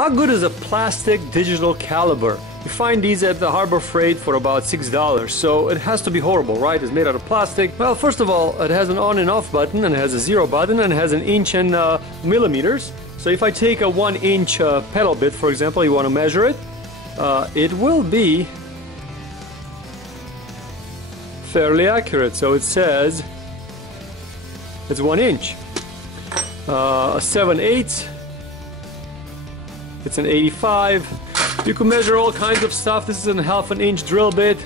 How good is a plastic digital caliber? You find these at the Harbor Freight for about $6, so it has to be horrible, right? It's made out of plastic. Well, first of all, it has an on and off button, and it has a 0 button, and it has an inch and millimeters. So if I take a 1-inch pedal bit, for example, you want to measure it, it will be fairly accurate. So it says it's 1 inch. A 7/8, it's an 85. You can measure all kinds of stuff. This is a 1/2 inch drill bit,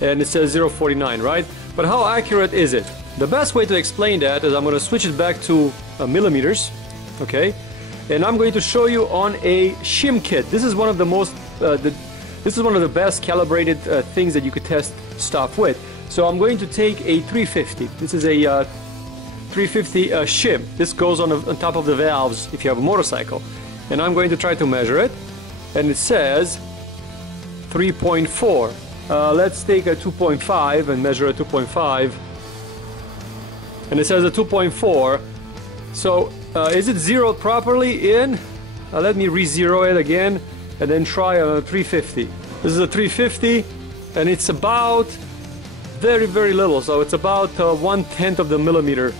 and it says 0.49, right? But how accurate is it? The best way to explain that is I'm going to switch it back to millimeters, okay? And I'm going to show you on a shim kit. This is one of the most, this is one of the best calibrated things that you could test stuff with. So I'm going to take a 350. This is a 350 shim. This goes on top of the valves if you have a motorcycle. And I'm going to try to measure it. And it says 3.4. Let's take a 2.5 and measure a 2.5. And it says a 2.4. So is it zeroed properly in? Let me re-zero it again and then try a 350. This is a 350 and it's about very, very little. So it's about 1/10 of the millimeter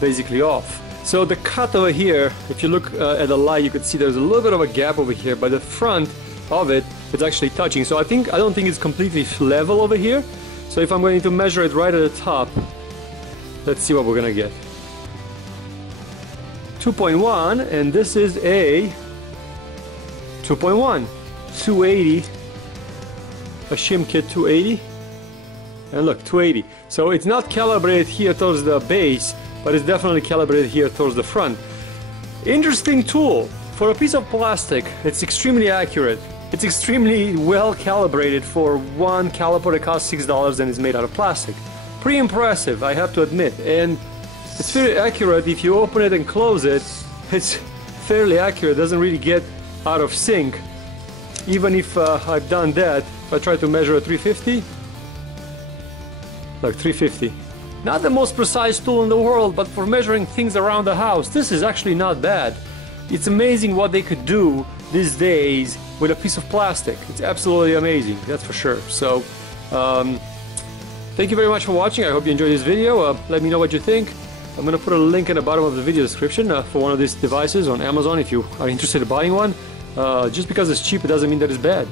basically off. So the cut over here, if you look at the light, you can see there's a little bit of a gap over here, but the front of it is actually touching. So I don't think it's completely level over here. So if I'm going to measure it right at the top, let's see what we're gonna get. 2.1, and this is a 2.1, 280, a shim kit 280, and look, 280. So it's not calibrated here towards the base, but it's definitely calibrated here towards the front. Interesting tool. For a piece of plastic, it's extremely accurate. It's extremely well calibrated for one caliper that costs $6 and is made out of plastic. Pretty impressive, I have to admit. And it's very accurate. If you open it and close it, it's fairly accurate. It doesn't really get out of sync. Even if I've done that, if I try to measure a 350, like 350. Not the most precise tool in the world, but for measuring things around the house, this is actually not bad. It's amazing what they could do these days with a piece of plastic. It's absolutely amazing, that's for sure. So, thank you very much for watching. I hope you enjoyed this video. Let me know what you think. I'm going to put a link in the bottom of the video description for one of these devices on Amazon if you are interested in buying one. Just because it's cheap, it doesn't mean that it's bad.